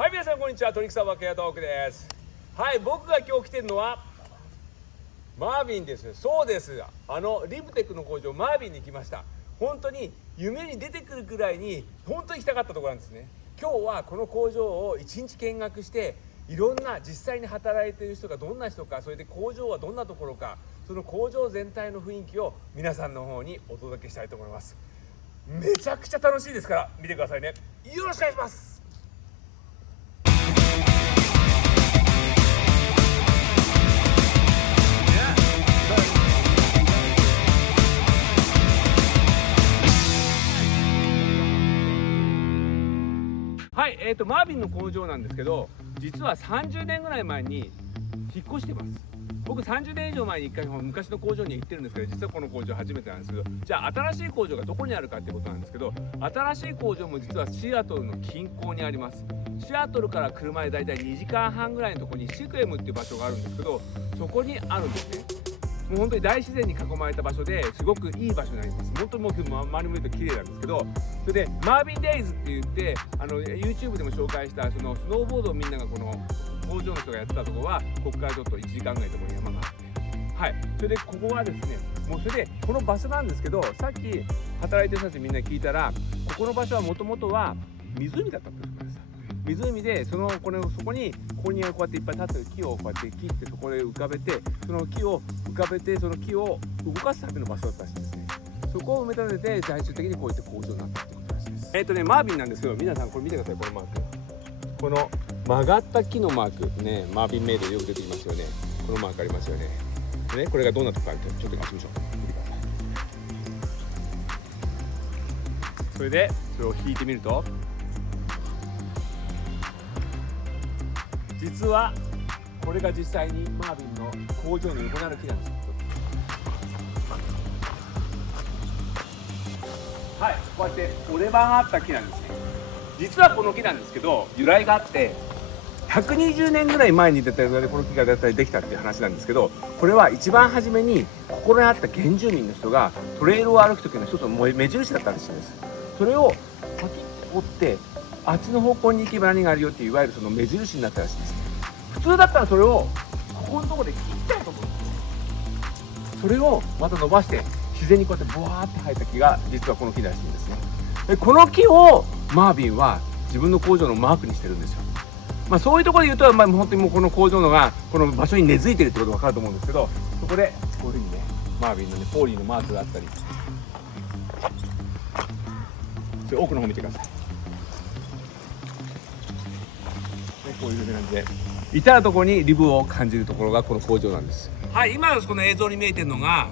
はい、皆さんこんにちは。トリックスターマウンテントークです。はい、僕が今日来てるのはマービンです。そうです。リブテックの工場マービンに来ました。本当に夢に出てくるくらいに本当に行きたかったところなんですね。今日はこの工場を1日見学して、いろんな実際に働いている人がどんな人か、それで工場はどんなところか、その工場全体の雰囲気を皆さんの方にお届けしたいと思います。めちゃくちゃ楽しいですから見てくださいね。よろしくお願いします。はい、マービンの工場なんですけど、実は30年ぐらい前に引っ越してます。僕30年以上前に1回昔の工場に行ってるんですけど、実はこの工場初めてなんですけど、じゃあ新しい工場がどこにあるかってことなんですけど、新しい工場も実はシアトルの近郊にあります。シアトルから車でだいたい2時間半ぐらいのところにシクエムっていう場所があるんですけど、そこにあるんですね。もう本当に大自然に囲まれた場所ですごくいい場所になります。本当にもう周りも見ると綺麗なんですけど、それでマービンデイズって言って、YouTube でも紹介したそのスノーボードをみんながこの工場の人がやってたところは、ここからちょっと1時間ぐらいのところに山があって、はい、それでここはですね、もうそれでこの場所なんですけど、さっき働いてる人たちみんな聞いたら、ここの場所はもともとは湖だったってことです。湖でそこにここにこうやっていっぱい立ってる木をこうやって切って、そこで浮かべて、その木を動かすための場所だったらしいんですね。そこを埋め立てて最終的にこういった工場になったってことらしいです。マービンなんですけど、皆さんこれ見てください。このマーク、この曲がった木のマークね、マービンメイドでよく出てきますよね。このマークありますよね。でね、これがどんなとこかちょっと出しましょう。見てください。それでそれを引いてみると、実はこれが実際にマービンの工場の横にある木なんです。はい、こうやって折れ場があった木なんですね。実はこの木なんですけど、由来があって、120年ぐらい前に出たこの木ができたっていう話なんですけど、これは一番初めにここにあった原住民の人がトレイルを歩く時の一つの目印だったらしいんです。それをパキッて折って、あっちの方向に行けば何があるよっていう、いわゆるその目印になったらしいです。普通だったらそれをここのところで切っちゃうと思うんです。それをまた伸ばして自然にこうやってボワーって生えた木が実はこの木らしいんですね。でこの木をマービンは自分の工場のマークにしてるんですよ。そういうところで言うと、本当にもうこの工場のがこの場所に根付いてるってことが分かると思うんですけど、そこでこういうふうにね、マービンのねポーリーのマークがあったり、それ奥の方見てください。こういう感じで至る所にリブを感じるところがこの工場なんです。はい、今この映像に見えてるのが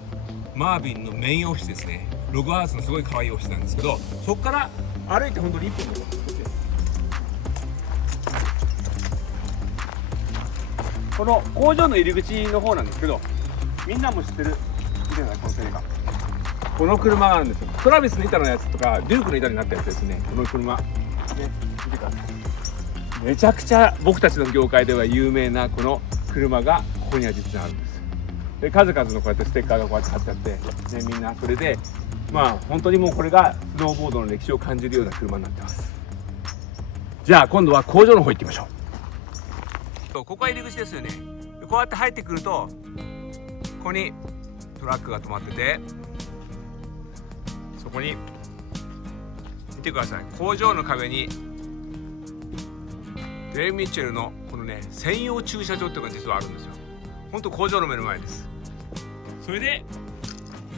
マービンのメインオフィスですね。ログハウスのすごい可愛いオフィスなんですけど、そこから歩いて本当に1分のところです。この工場の入り口の方なんですけど、みんなも知ってる、見てください、この車が、この車があるんですよ。トラビスの板のやつとかデュークの板になったやつですね。この車ね、見てください。めちゃくちゃ僕たちの業界では有名なこの車がここには実はあるんです。で数々のこうやってステッカーがこうやって貼っちゃって、ね、みんなそれで本当にもうこれがスノーボードの歴史を感じるような車になってます。じゃあ今度は工場の方行ってみましょう。ここは入り口ですよね。こうやって入ってくると、ここにトラックが止まってて、そこに見てください。工場の壁にデレミッチェルのこのね専用駐車場っていうのが実はあるんですよ。本当工場の目の前です。それで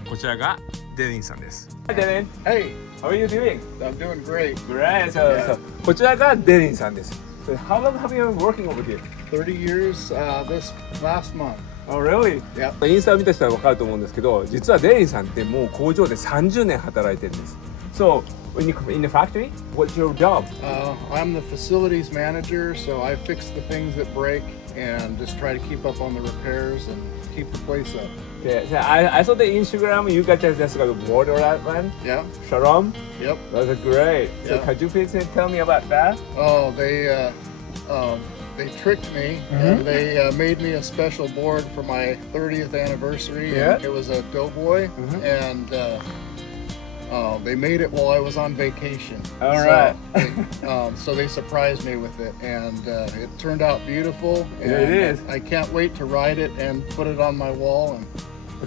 こちらがデリンさんです。Hi Devin. Hey, How are you doing? I'm doing great. Great. So, こちらがデリンさんです。So how long have you been working over here? 30 years this last month. Oh really? Yeah. インスタを見た人は分かると思うんですけど、実はデリンさんってもう工場で30年働いてるんです。So in the factory, what's your job? I'm the facilities manager, so I fix the things that break and just try to keep up on the repairs and keep the place up. Yeah, so I saw the Instagram. You guys just got a board or that one? Yeah. Shalom. Yep. That's great. So Yeah. could you please tell me about that? Oh, they tricked me and they made me a special board for my 30th anniversary. Yeah. And it was a doughboy and They made it while I was on vacation. All right. So they surprised me with it, and it turned out beautiful. And It is. I can't wait to ride it and put it on my wall and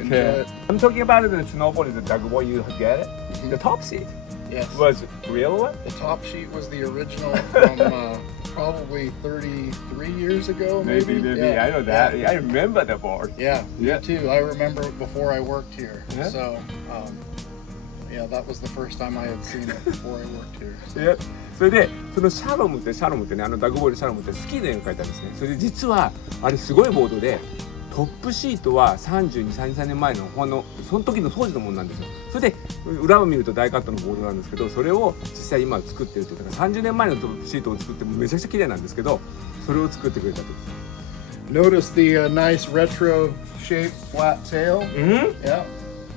enjoy Okay. it. I'm talking about the snowboard, the tugboat. You get it? The top seat Yes. was real one. The top sheet was the original from probably 33 years ago, maybe. I know that. I remember the board. Yeah, Yeah. me too. I remember it before I worked here. Yeah. So, yeah, that was the first time I had seen it before I worked here. So. でそれでそのシャロムってね、ダグボールシャロムってスキーの絵が描いてあるんですね。それで実はあれすごいボードで、トップシートは33年前のその時の当時のものなんですよ。それで裏を見ると大カットのボードなんですけど、それを実際今作ってるっていうか、30年前のトップシートを作ってもめちゃくちゃ綺麗なんですけど、それを作ってくれたと。Notice the nice retro shaped flat tail. Yeah.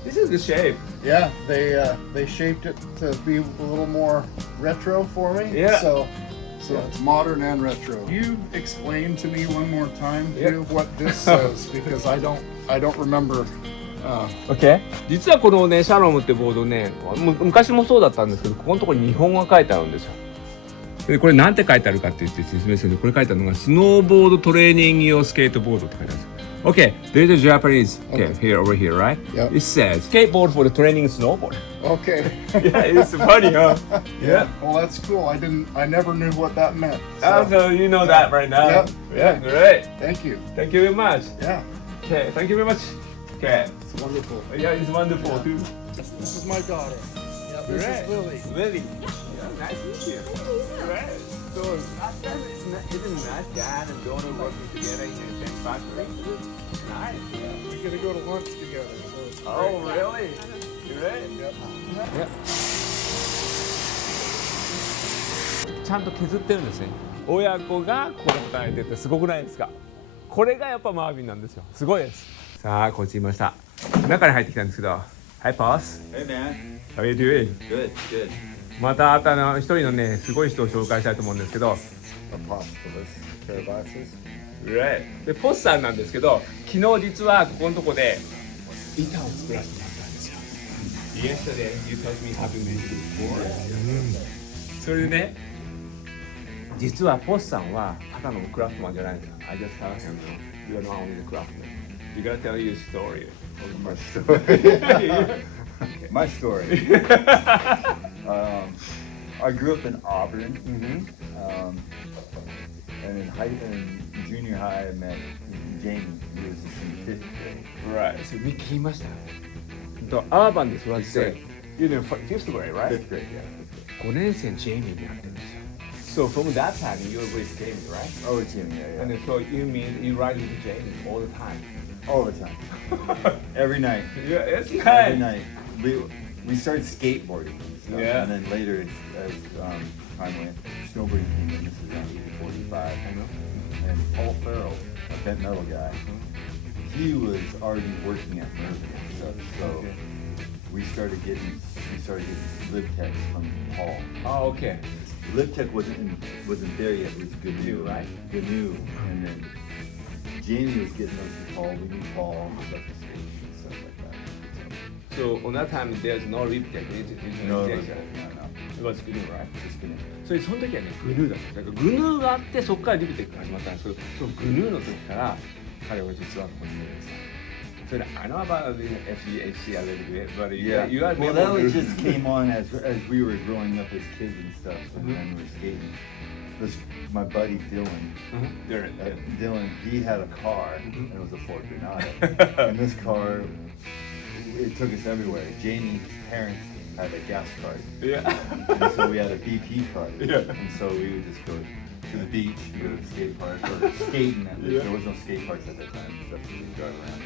This is the shape. Yeah, they shaped it to be a little more retro for me. Yeah. So it's modern and retro. You explain to me one more time too what this says because I don't remember. Okay. 実はこのねシャロムってボードね、昔もそうだったんですけど、ここのところに日本語が書いてあるんですよ。でこれなんて書いてあるかって言って説明すると、これ書いてあるのがスノーボードトレーニング用スケートボードって書いてあるんですよ。Okay, there's a Japanese. Okay, here over here, right? Yep. It says skateboard for the training snowboard. Okay. Yeah, it's funny, huh? Yeah. Well, that's cool. I never knew what that meant. So you know that right now. Yep. Yeah, great. Thank you. Thank you very much. Yeah. Okay, thank you very much. Okay. It's wonderful. Yeah, it's wonderful too. This is my daughter. Yeah, this is Lily. Lily. Yeah, nice to meet you. Great. So last time isn't nice dad and daughter working together in the same factory? Nice. We're gonna go to lunch together. So it's great. Oh, really? Great. Yep. Yeah. ちゃんと削ってるんですね。親子がこれ働いててすごくないですか。これがやっぱマービンなんですよ。すごいです。さあこっちいました。中に入ってきたんですけど。Hi, boss. Hey man. How are you doing? Good, good. またあと一人のねすごい人を紹介したいと思うんですけど。でポスさんなんですけど、昨日実はここのとこで板を作らせてもらったんですよ。Yesterday you taught me how to make it before. それでね、実はポスさんはただのクラフトマンじゃないんですよ。I just tell him, you're not only the craftsman. You gotta tell your story. My story. I grew up in Auburn, and in junior high I met Jamie. He was in 5th grade. Right. それ聞きました。アーバンで育って、You're in 5th grade, right? 5th grade, yeah. 5年生ジェイミーになってるんですよ。So from that time you were with Jamie, right? Oh, with Jamie, yeah, And yeah. so you mean you ride with Jamie all the time? All the time. Every night. Yeah, it's Every nice. night. We started skateboarding and stuff, Yeah. and then later as time went, snowboarding came in. This is around 45. I know. And Paul Farrell, a bent metal guy, he was already working at Mervin and stuff. So we started getting lib techs from Paul. Oh, okay. Lib tech wasn't there yet. It was GNU, right? GNU, and then Jamie was getting those from Paul. We knew Paul and stuff like that. So on that time there's no lip tech. No, no. It was GNU, right? Just GNU. それその時はねグヌーだったんです。だからグヌーがあってそこからリプテックが始まったんですけど、そのグヌーの時から彼は実はここにいるんですよ。それで I know about the FGHC a little bit, but Yeah. you are Well, that was just came on as we were growing up as kids and stuff, and then we were skating. My buddy Dylan, Dylan, he had a car, and it was a Ford Granada. And this car, it took us everywhere. Jamie's parents had a gas card, Yeah. and so we had a BP card. Yeah. And so we would just go to the beach, go to the skate park, or skating at least. Yeah. There was no skate parks at that time, so we would drive around.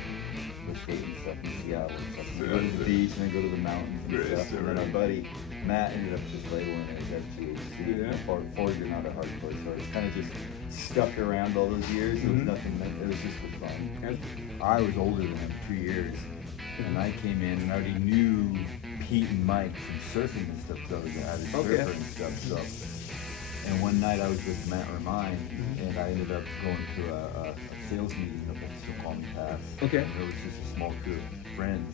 Go skating stuff in Seattle and stuff. And go to the beach and then go to the mountains and Great stuff. And then our buddy Matt ended up just labeling it as FGHC. Yeah. Ford Granada hardcore. So it's kind of just stuck around all those years. It was nothing. It was just for fun. I was older than him, 2 years. And I came in and I already knew Pete and Mike from surfing and stuff, so I was an avid surfer and stuff. So, and one night I was with Matt Remine, and I ended up going to a sales meeting up at Snoqualmie Pass. Okay. And it was just a small group of friends.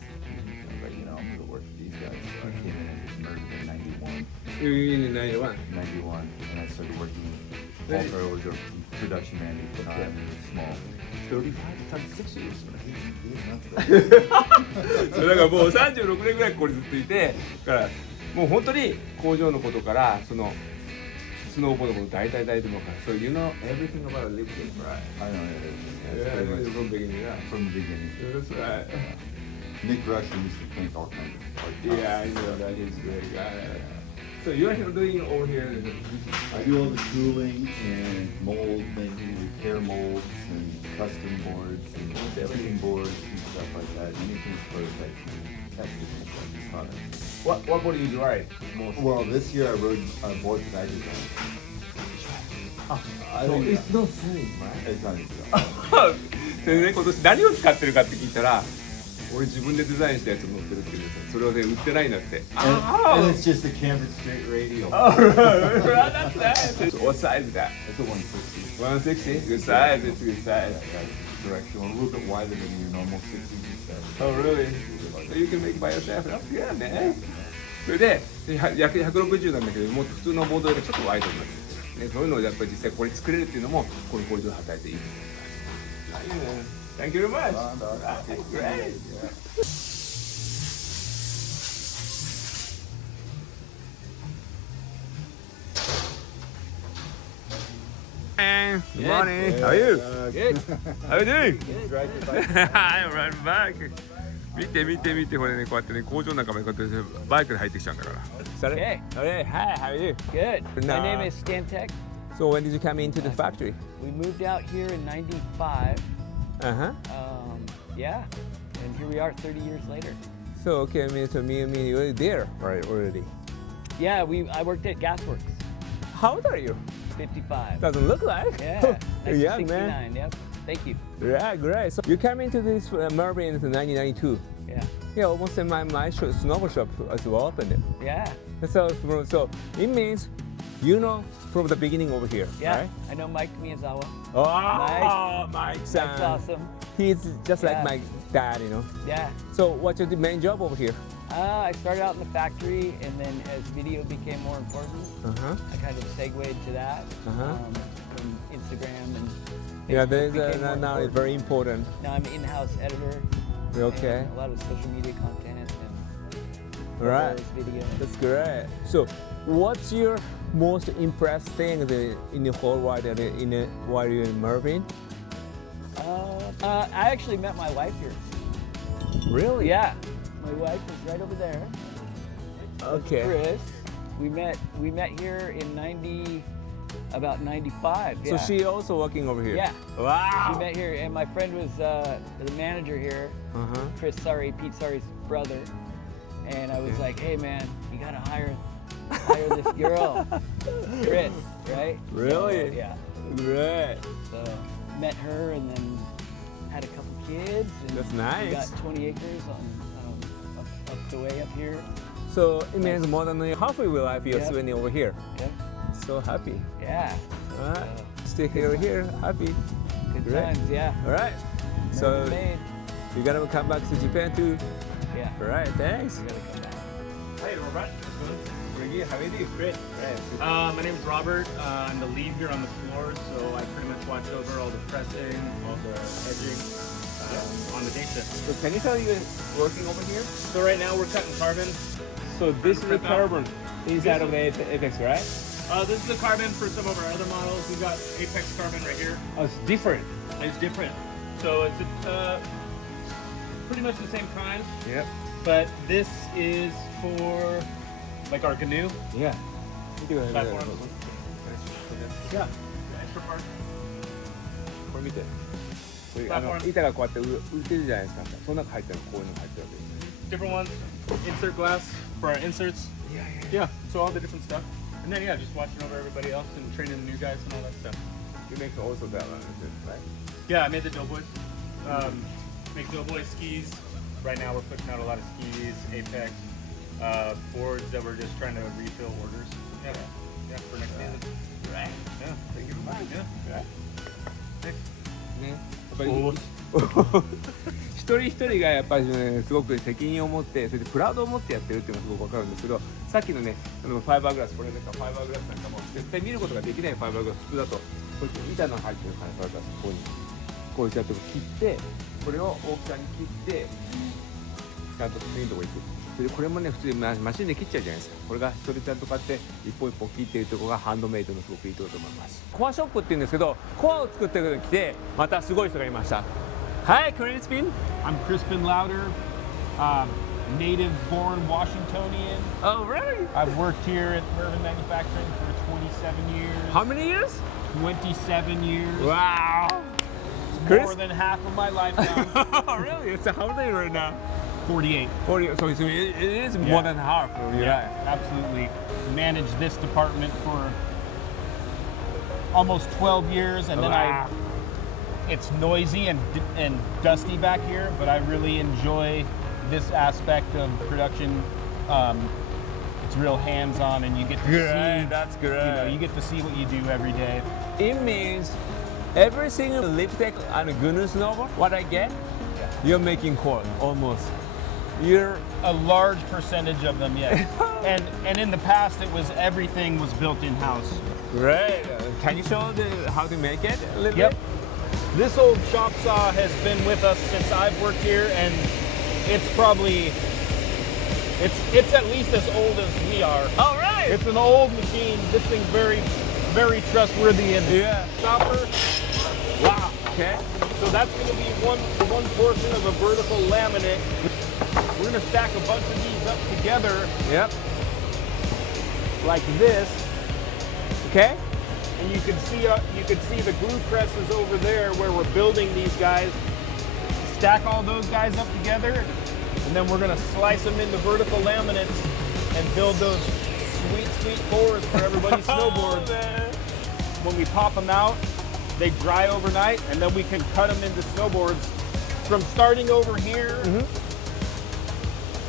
But to work with these guys. So I came in with Mervin in 91. You in 91? 91, and I started working with Paul Farrell was our production manager at the time. It was small. 36years. そうだからもう36年ぐらいここにずっといて、だからもう本当に工場のことからそのスノーボードのこと大体もから、so you know everything about lifting, right? I know everything. Yeah, Pretty much from the beginning. Yeah. from the beginning. That's right. Nick Russian used to paint all kinds of art. Yeah, I know that he's great. So you're doing over here. I do all the tooling and mold making, repair molds and custom boards and everything boards and stuff like that. Anything's prototypes and testing and stuff is hard. What board do you ride most? Well, this year I rode a board that I designed. I think it's not same, right? it's not easy. それでね、今年何を使ってるかって聞いたら、俺自分でデザインしたやつ持ってるって言うんですよ。それをね売ってないんだって。And it's just a cambered straight radial. That's nice. What size is that? It's a 160. 160? Good size. It's a good size. That's directional. A little bit wider than your normal 6-inch stuff. Oh, really? So you can make it by yourself. That's good, man. それで約160なんだけど、もっと普通のボードよりちょっとワイドになってる、ね、そういうのをやっぱり実際これ作れるっていうのもこの工場で働いていいと思います。Thank you very much. Great. Good morning. How are you? Good. How are you doing? Good. I'm right back. 見てこれね、こうやってね工場の中までこうやってバイクで入ってきちゃうんだから。Okay. Okay. Hi. How are you? Good. Nah. My name is Stantec. So when did you come into the factory? We moved out here in '95. Uh-huh. Yeah, and here we are 30 years later. So okay, so me and you were there right already. Yeah, I worked at Gasworks. How old are you? 55. Doesn't look like. Yeah. Yeah, 1969. man. Yep. Thank you. Yeah, great. So you came into this Mervin in 1992. Yeah. Yeah, almost in my snowboard shop as well opened. Yeah. So it means you know from the beginning over here, Yeah. right? I know Mike Miyazawa. Oh, Mike-san. That's awesome. He's just like Yeah. my dad, you know. Yeah. So what's your main job over here? I started out in the factory, and then as video became more important, Uh-huh. I kind of segued to that from Instagram and Yeah, Facebook there's became more now it's important. very important. Now I'm an in-house editor. Okay. And a lot of social media content and Right. photos, videos. That's great. So, what's your most impressive thing in the whole while you're in Mervin? I actually met my wife here. Really? Yeah, my wife is right over there. Okay. Chris. We met here in about 95. So Yeah. she also working over here. Yeah. Wow. We met here, and my friend was the manager here, Uh-huh. Pete Sari's brother. And I was Yeah. like, hey man, you gotta hire this girl, Chris, right? Really? So, yeah. Great. So met her and then had a couple kids. And That's We nice. got 20 acres up the way up here. So it means more than half of your life you're Yeah. spending over here. Yep. So happy. Yeah. All right. Stay here, happy. Good Great. times. Yeah. All right. So Made. you gotta come back to Japan too. Yeah. All right. Thanks. We gotta come back. Hey, Robert. Ricky, how are you? Great. My name is Robert. I'm the lead here on the floor, so I pretty much watch over all the pressing, all the edging on the day shift. So can you tell you're working over here? So right now we're cutting carbon. So this is the Rip out. carbon inside of the Apex, right? This is the carbon for some of our other models. We've got Apex carbon right here. Oh, it's different. It's different. So it's pretty much the same kind, Yep. but this is for like our canoe Yeah. platform. じゃあ The extra part. これ見て。これPlatform. 板がこうやって浮いてるじゃないですか。その中入ってるこういうのが入ってるわけです。 Different ones. Insert glass for our inserts. Yeah. So all the different stuff. And then just watching over everybody else and training the new guys and all that stuff. You make also that one, right? Yeah, I made the Doughboys. Make Doughboy skis. Right now we're pushing out a lot of skis, Apex, boards that we're just trying to refill orders. Yeah, for next season. Right. Yeah. Thank you very much. Yeah. Right. Thanks. ね。やっぱりおー一人一人がやっぱりねすごく責任を持ってそれでプラウドを持ってやってるっていうのがすごく分かるんですけど、さっきのねファイバーグラス、これなんかファイバーグラスなんかも絶対見ることができないファイバーグラス、普通だとこういう板の入ってるファイバーグラスここにこういうやって切ってこれを大きさに切ってちゃんと次のとこ行く。それでこれもね普通にマシンで切っちゃうじゃないですか。これが一人ちゃんと買って一本一本切っているところがハンドメイドのすごくいいところと思います。コアショップっていうんですけど、コアを作ってる時に来てまたすごい人がいました。はい、Crispin. I'm Crispin Louder, native-born Washingtonian. Oh, really? I've worked here at Mervin Manufacturing for 27 years. How many years? 27 years. Wow. More than half of my life now. Oh, really? It's how old are you right now? 48. 40. So it is more than half of your life. Absolutely. Managed this department for almost 12 years, and then it's noisy and dusty back here, but I really enjoy this aspect of production. It's real hands-on, and you get to see. That's great. You know, you get to see what you do every day. It means every single lip tech and goodness snowboard, what I get, you're making corn almost. You're A large percentage of them, yes. and in the past, it was everything was built in-house. great. Can you show how to make it a little Yep. bit? This old chop saw has been with us since I've worked here, and it's probably it's at least as old as we are. All right. It's an old machine. This thing's very, very trustworthy and Yeah. stopper. Wow. Okay. So that's going to be one portion of a vertical laminate. We're going to stack a bunch of these up together Yep. like this, Okay. and you can see the glue presses over there where we're building these guys. Stack all those guys up together, and then we're going to slice them into vertical laminates and build those sweet boards for everybody's snowboards. When we pop them out, they dry overnight, and then we can cut them into snowboards. From starting over here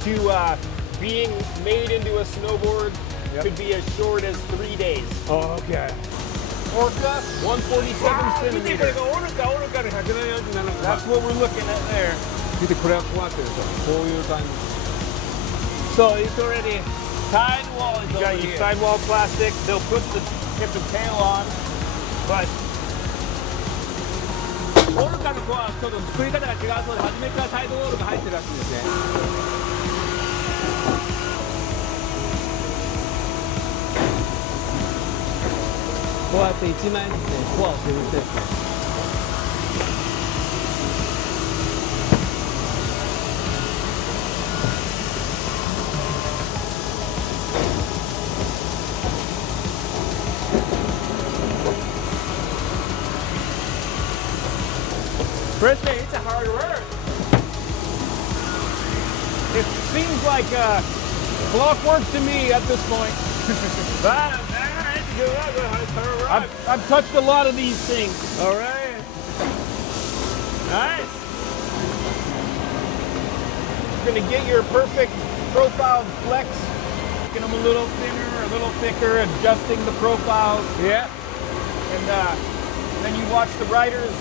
to being made into a snowboard could be as short as 3 days. Oh, okay. Orca, 147 見てこれ centimeters. がオルカで147 That's what we're looking at there. 見てこれはこうなってるんですよ。こういう感じ。So it's already sidewall is You got over your here. sidewall plastic. They'll put the tip and tail on, but オルカの子はちょっと作り方が違うそうで、初めからサイドウォールが入ってるらしいんですね。こうやって1枚ずつね、コアを削ってですね。Crispin, it's a hard work. it seems like clockwork to me at this point. But it's good work. It's hard work. I've touched a lot of these things. All right. Nice. You're gonna get your perfect profile flex, making them a little thinner, a little thicker, adjusting the profiles, Yeah. and then you watch the riders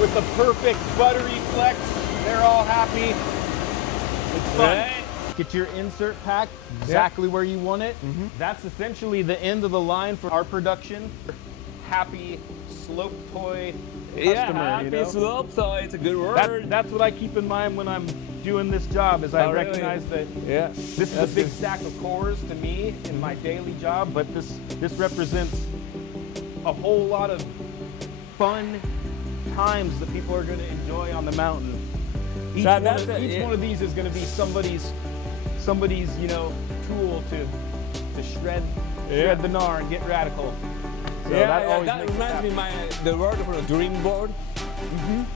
with the perfect buttery flex. They're all happy. It's fun. Right. Get your insert pack exactly where you want it. That's essentially the end of the line for our production. Happy slope toy Yeah, customer, happy you know? slope, so it's a good word. That's what I keep in mind when I'm doing this job, is I Oh, really? recognize that Yeah. this is a big stack of cores to me in my daily job, but this represents a whole lot of fun times that people are going to enjoy on the mountain. Each, So one, that's of, it, each yeah. one of these is going to be somebody's tool to shred the gnar and get radical. So that always that makes me reminds me happy. the word for the dream board.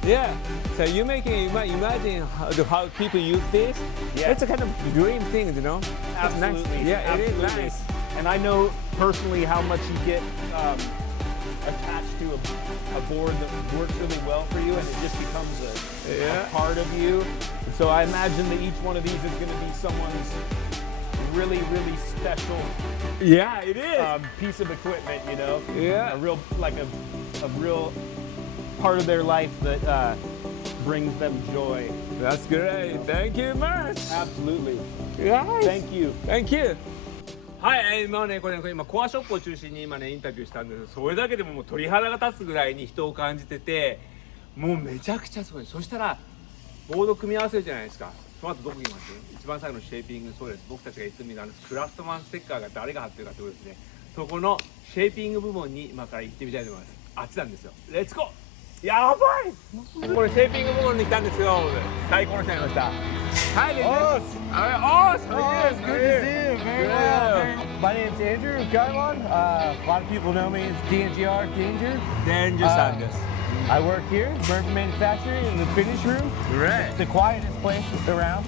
Yeah. So you imagine how people use this. Yeah. It's a kind of dream thing, you know. It's nice. Absolutely. Yeah, it is Absolutely. nice. And I know personally how much you get attached to a board that works really well for you, and it just becomes a part of you. And so I imagine that each one of these is going to be someone's really, really special Yeah, it is. piece of equipment, you know? Yeah. A real, like a real part of their life that brings them joy. That's great. Thank you much. Absolutely. Guys. Thank you. Thank you. はい、今ねこれ今コアショップを中心に今ねインタビューしたんですけど、それだけでももう鳥肌が立つぐらいに人を感じてて、もうめちゃくちゃすごい。そしたらボード組み合わせるじゃないですか。その後どこ行きます？一番最後のシェーピング、そうです。僕たちがいつも見るクラフトマンステッカーが誰が貼ってるかってことですね。そこのシェーピング部門に今から行ってみたいと思います。あっちなんですよ。レッツゴー。やばい。これシェーピング部門に来たんですよ。最高の人になりました。はい、Oh, it's good to see you. Very well. My name's Andrew Gaimon. A lot of people know me as DNGR Danger. Dangerさんです。I work here, Mervin Manufacturing, in the finish room. Right. The quietest place around.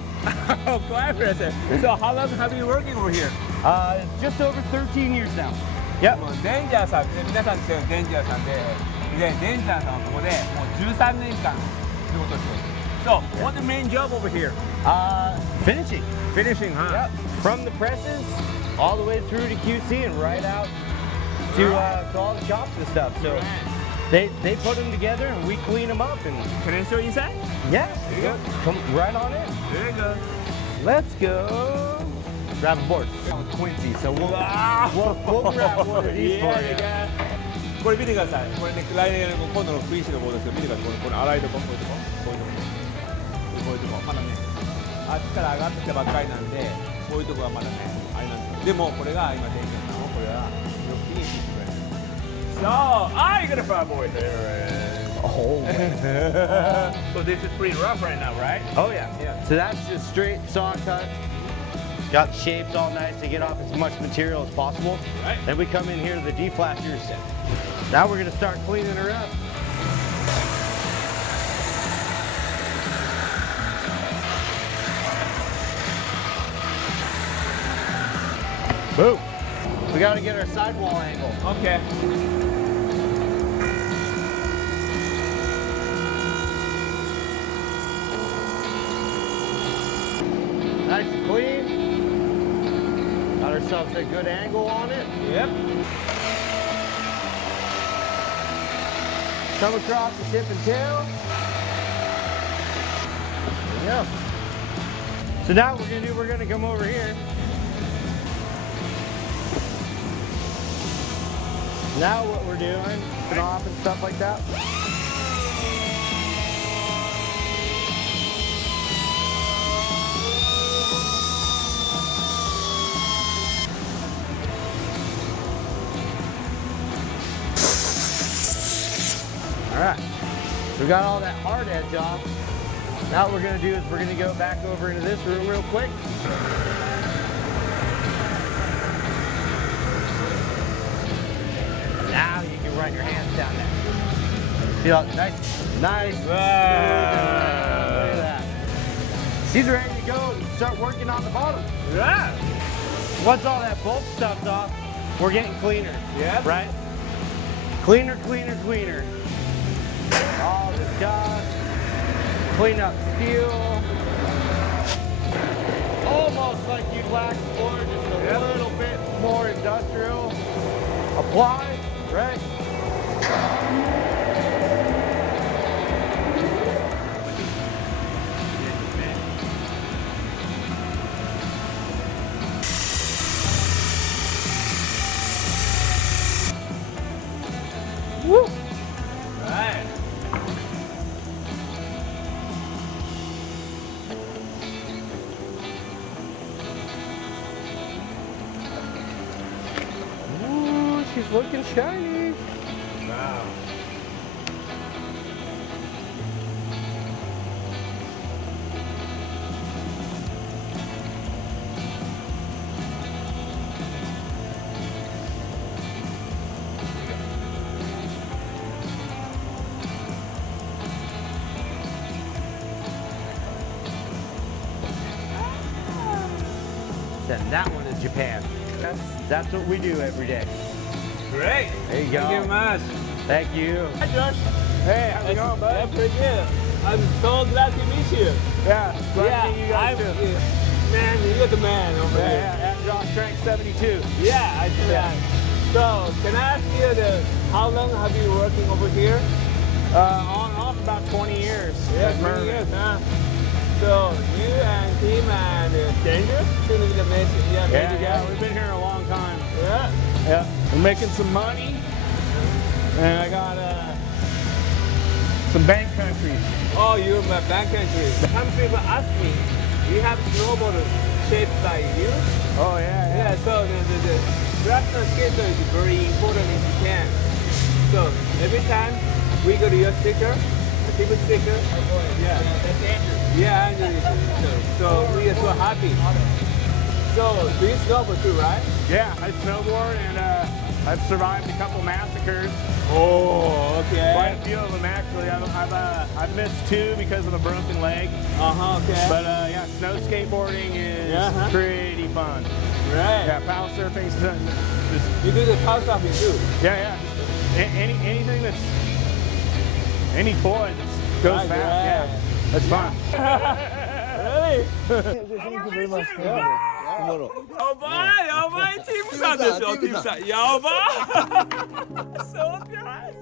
Oh, quiet for a second. So how long have you been working over here? Just over 13 years now. Yep. もうデンジャーさんって皆さん知ってるデンジャーさんで、デンジャーさんはここでもう13年間仕事してます。So, what's the main job over here? Finishing. Finishing, huh? Yep. From the presses all the way through to QC and right out to all the shops and stuff. So they put them together and we clean them up and Can I show you inside? yeah, There you go. come right on in. There you go. Let's go. Grab a board. That was Quincy, so we'll grab one of these for you. これ見てください。これね、来年の今度のクイーンシのボードですけど、見てください。これ洗いとこ、こういうとこ、こういうとこ。こういうとこまだね、あっちから上がってきたばっかりなんで、こういうとこはまだね、あれなんですよ。でもこれが今デンジャーさんをこれはよく気にしてくれる。So, you got a fat boy there. Oh. So this is pretty rough right now, right? Oh yeah. So that's just straight saw cut. Got the shapes all nice to get off as much material as possible. Right. Then we come in here to the deflashers. Now we're gonna start cleaning her up. Boom. We gotta get our sidewall angle. Okay. Nice and clean. Got ourselves a good angle on it. Yep. Come across the tip and tail. There we go. So now what we're gonna come over here. Now what we're doing, put off and stuff like that. All right, we got all that hard edge off. Now what we're gonna do is we're gonna go back over into this room real quick. Now you can run your hands down there. See how nice. Look at that. She's ready to go and start working on the bottom. Yeah. Once all that bulk stuff's off, we're getting cleaner. Yeah. Right? Cleaner, cleaner, cleaner. All the dust. Clean up steel. Almost like you'd wax floor, just a little bit more industrial. Apply, right? Woo! Right. Ooh, she's looking shiny. Wow. Send that one to Japan. That's what we do every day. Great. There you go. Thank you very much. Thank you. Hi, Josh. Hey, how's it going, bud? Yeah, pretty good. I'm so glad to meet you. Yeah, glad to meet you guys I'm, too. man, you're the man over here. Yeah, at Josh Trank 72. Yeah, I see that. So, can I ask you how long have you working over here? On off about 20 years. Yeah, at 20 Mervin. years, huh? So you and Tim and Danger seem to be the amazing. Yeah, Yeah, maybe yeah, we've been here a long time. Yeah. Yeah, we're making some money, and I got some bank countries. Oh, you're my backcountry. Some people ask me, we have snowboard shaped like you. Oh yeah, Yeah, so the craftsman skater is very important in Japan. So every time we go to your sticker, a people sticker. Yeah. That's Andrew. Yeah, Andrew. So we are so happy. So do you snowboard too, right? Yeah, I snowboard, and I've survived a couple massacres. Oh, Quite okay. a few of them actually. I've missed 2 because of a broken leg. Okay. But yeah, snow skateboarding is Uh-huh. pretty fun. right. Yeah, power surfing, just You do the power surfing too. yeah. Just anything that's any toy that goes Right, fast. right. Yeah, that's fun. Really? ややばいティムさんですよティムさんやばそうじゃない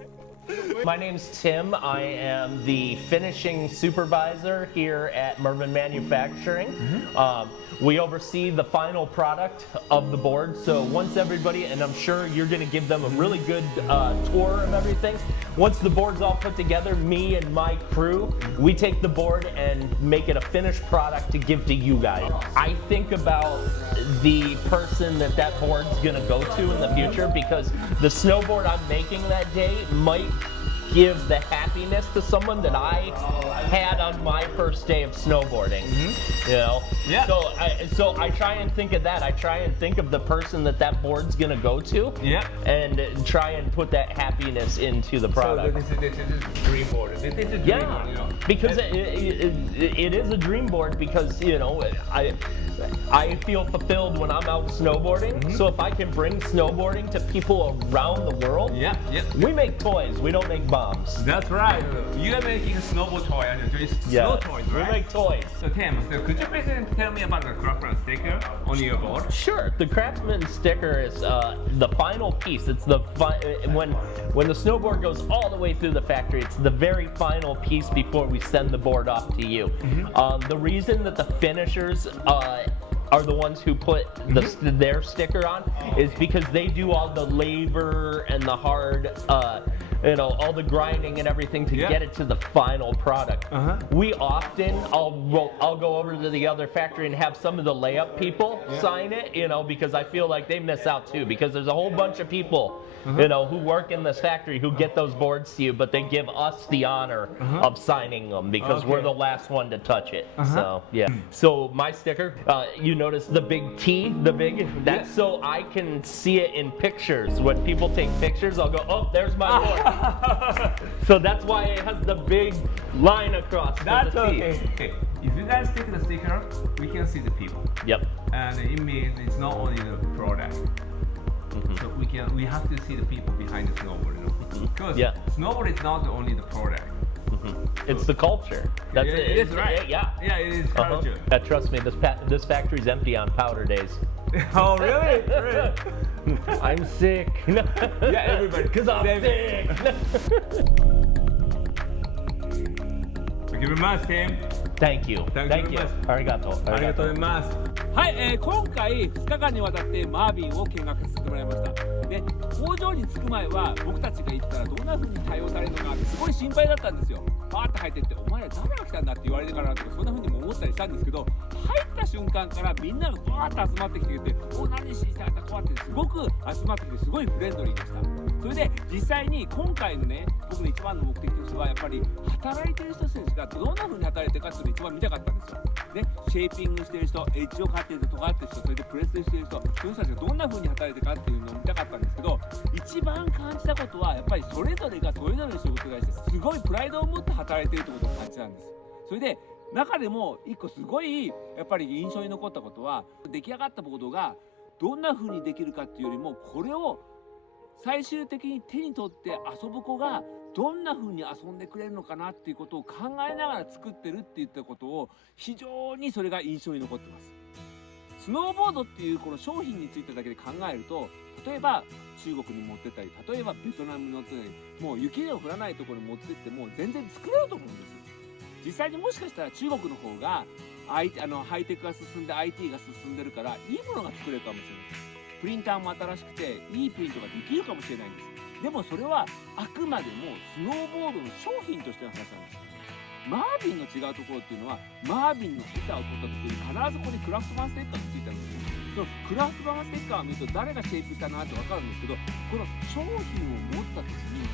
My name's Tim. I am the finishing supervisor here at Mervin Manufacturing. We oversee the final product of the board. So once everybody, and I'm sure you're going to give them a really good tour of everything. Once the board's all put together, me and my crew, we take the board and make it a finished product to give to you guys. I think about the person that board's going to go to in the future, because the snowboard I'm making that day might give the happiness to someone that I had on my first day of snowboarding. You know? Yeah. So I try and think of that. I try and think of the person that board's gonna go to. Yeah. And try and put that happiness into the So product. this is dream board. This is dream board, you Yeah, know. because it is a dream board, because you know I feel fulfilled when I'm out snowboarding. So if I can bring snowboarding to people around the world, Yeah, yeah. we make toys. We don't make bombs. That's right. You are making a snowboard toy and it's snow toys, we right? make toys. So Tim, could you please tell me about the craftsman sticker on your board? Sure. The Craftsman sticker is the final piece. It's the when the snowboard goes all the way through the factory. It's the very final piece before we send the board off to you. The reason that the finishers are the ones who put their sticker on is because they do all the labor and the hard, all the grinding and everything to get it to the final product. We often, I'll go over to the other factory and have some of the layup people sign it, because I feel like they miss out too, because there's a whole bunch of people, who work in this factory who get those boards to you, but they give us the honor of signing them because we're the last one to touch it. So yeah. So my sticker, you notice the big T, that's so I can see it in pictures. When people take pictures, I'll go, oh, there's my board. So that's why it has the big line across. That's the T. okay. If you guys take the sticker, we can see the people. Yep. And it means it's not only the product. So we have to see the people behind the snowboard, because snowboard is not only the product. It's the culture. That's it is right. Yeah. Yeah, it is culture. Trust me, this factory's empty on powder days. Oh really? Really? I'm sick. Yeah, everybody. Because I'm sick. Thank you very much, Tim. Thank you. Thank you very much. Arigato. ありがとうございます。はい、今回2日間にわたってマービンを見学させてもらいました。で、工場に着く前は僕たちが行ったらどんな風に対応されるのかってすごい心配だったんですよ。パーッと入ってってお前ら誰が来たんだって言われてからとかそんな風にも思ったりしたんですけど、入った瞬間からみんながバーッと集まってきてくれて、お何しに来たんだこうやってすごく集まってきてすごいフレンドリーでした。それで実際に今回のね、僕の一番の目的としてはやっぱり働いてる人たちがどんな風に働いてるかっていうのを一番見たかったんですよ。で、シェイピングしてる人、エッジを買ってる人、尖ってる人、それでプレスしてる人、そういう人たちがどんな風に働いてるかっていうのを見たかったんですけど、一番感じたことはやっぱりそれぞれがそれぞれの仕事に対してすごいプライドを持って働いてるってことを感じたんです。それで中でも一個すごいやっぱり印象に残ったことは、出来上がったボードがどんな風にできるかっていうよりも、これを最終的に手に取って遊ぶ子がどんな風に遊んでくれるのかなっていうことを考えながら作ってるって言ったことを非常にそれが印象に残ってます。スノーボードっていうこの商品についてだけで考えると、例えば中国に持ってったり、例えばベトナムに持ってったり、もう雪の降らないところに持ってっても全然作れると思うんです。実際にもしかしたら中国の方がハイテクが進んで IT が進んでるから、いいものが作れるかもしれない。プリンターも新しくていいプリントができるかもしれないんです。でもそれはあくまでもスノーボードの商品としての話なんです。マービンの違うところっていうのは、マービンの板を取った時に必ずここにクラフトマンステッカーがついてあるんですよ。そのクラフトマンステッカーを見ると誰がシェイプしたなって分かるんですけど、この商品を持った時に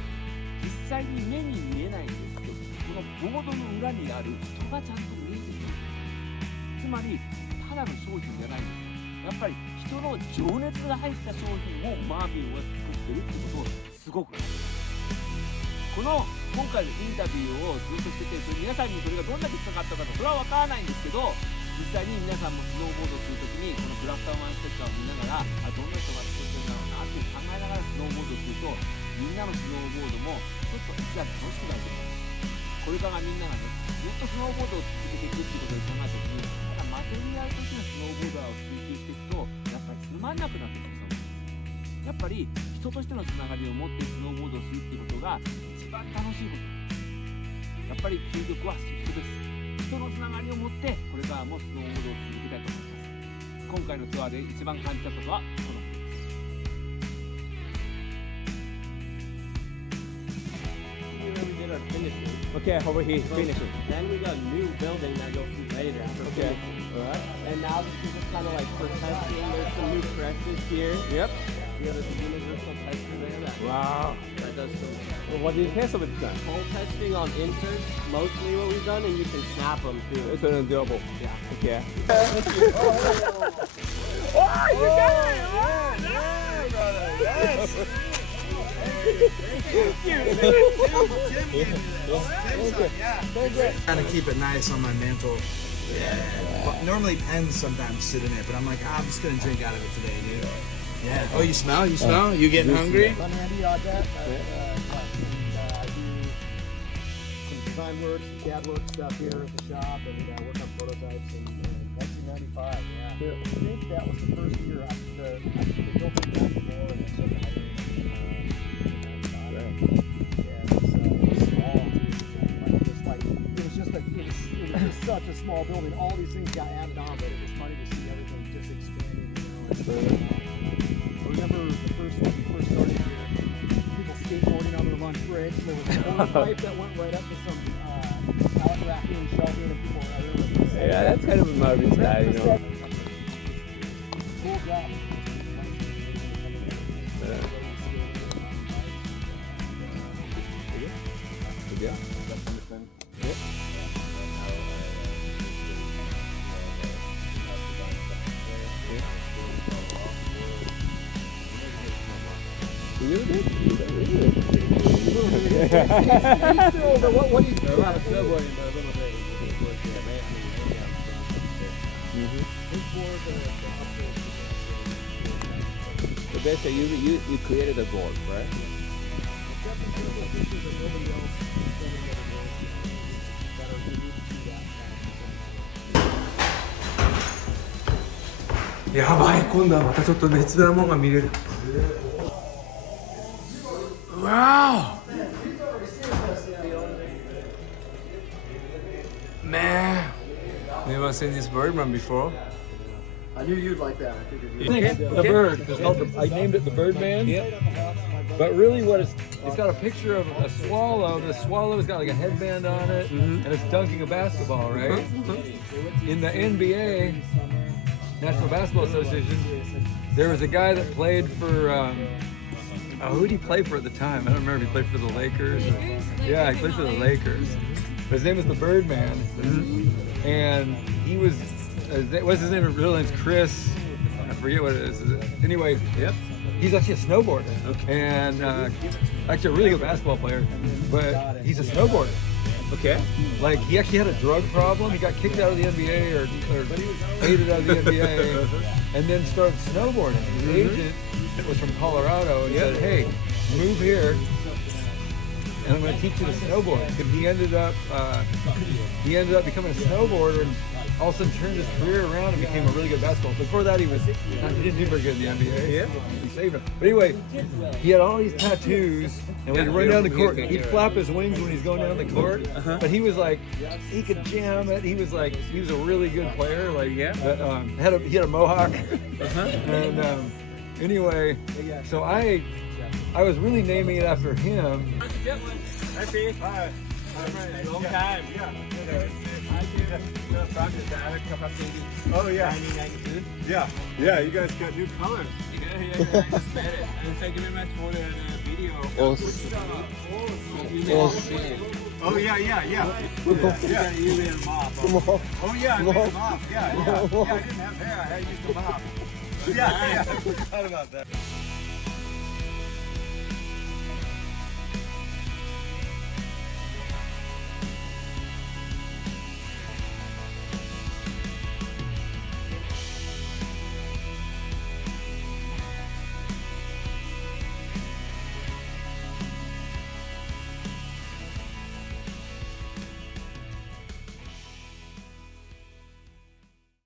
実際に目に見えないんですけど、このボードの裏にある人がちゃんと見えてくる。つまりただの商品じゃないんです。やっぱり人の情熱が入った商品をマービンは作ってるってことをすごくこの今回のインタビューをずっとしてて、皆さんにそれがどんだけ伝わったかとそれは分からないんですけど、実際に皆さんもスノーボードをするときにこのクラフトマンステッカーを見ながら、どんな人が作ってるんだろうなって考えながらスノーボードをすると、みんなのスノーボードもちょっといつだか楽しくなると思います。これからみんながね、ずっとスノーボードを続けていくっていうことを考えたときに、ただマテリアルとしてのスノーボーダーを追求していくと、やっぱりつまんなくなってきてしまうんです。やっぱり人としてのつながりを持ってスノーボードをするっていうことが一番楽しいこと。やっぱり究極は人です。人のつながりを持ってこれからもスノーボードを続けたいと思います。今回のツアーで一番感じたことはこのことです。Okay, over here, finishing. Then we got a new building that you'll see later. Okay, alright. And now this is just kind of like for testing. There's some new presses here. Yep. We have a universal tester there Wow. that does some Well, what do you test of it then? hole testing on inserts. Mostly what we've done, and you can snap them too. It's an double. Yeah. Okay. Trying to keep it nice on my mantle. But normally pens sometimes sit in it, but I'm like, I'm just gonna drink out of it today, dude. Yeah. Oh, you smell? You smell? You getting hungry? I'm Randy Audette. I do some design work, some CAD work stuff here at the shop, and work on prototypes in 1995. Yeah. I think that was the first year after they built it back before, and then started hiring. It was such a small building. All these things got added on, but it was funny to see everything just expanding. I remember the first when we first started here, people skateboarding on their lunch breaks. There was a whole pipe that went right up to some pallet racking, shelving, and people were out there. Yeah, that's kind of a Mervin style, you know. Cool job. Yeah. You did? What do you do? So basically, you created a board, right?やばい、今度はまたちょっと別なものが見れる。Wow! Man, never seen this bird run before. I knew you'd like that. I figured you'd The bird. It's called I named it the Birdman. But really, what it's got a picture of a swallow. The swallow's got like a headband on it, and it's dunking a basketball, right? In the NBA, National Basketball Association, there was a guy that played for. Who did he play for at the time? I don't remember. He played for the Lakers. Yeah, he played for the Lakers. But his name was the Birdman, and he was. What's his name? His real name's Chris. I forget what it is. Anyway, yep. He's actually a snowboarder, and actually a really good basketball player. But he's a snowboarder. Okay. Like he actually had a drug problem. He got kicked out of the NBA or hated out of the NBA, and then started snowboarding. His agent was from Colorado and said, "Hey, move here." and I'm going to teach you to snowboard. And he ended up becoming a snowboarder, and all of a sudden turned his career around and became a really good basketball player. Before that, he didn't do very good in the NBA. Yeah, he saved him. But anyway, he had all these tattoos, and when he'd run down the court, he'd flap his wings when he's going down the court. But he was like, he could jam it. He was a really good player. Like, he had a mohawk. And anyway, so I was really naming it after him. Long time. Oh yeah. Yeah. Yeah, you guys got new colors. Thank you very much for the video. Oh yeah. Yeah, you made a mop. Oh yeah, I made a mop. Yeah. I didn't have hair. I used a mop. Yeah, I forgot about that.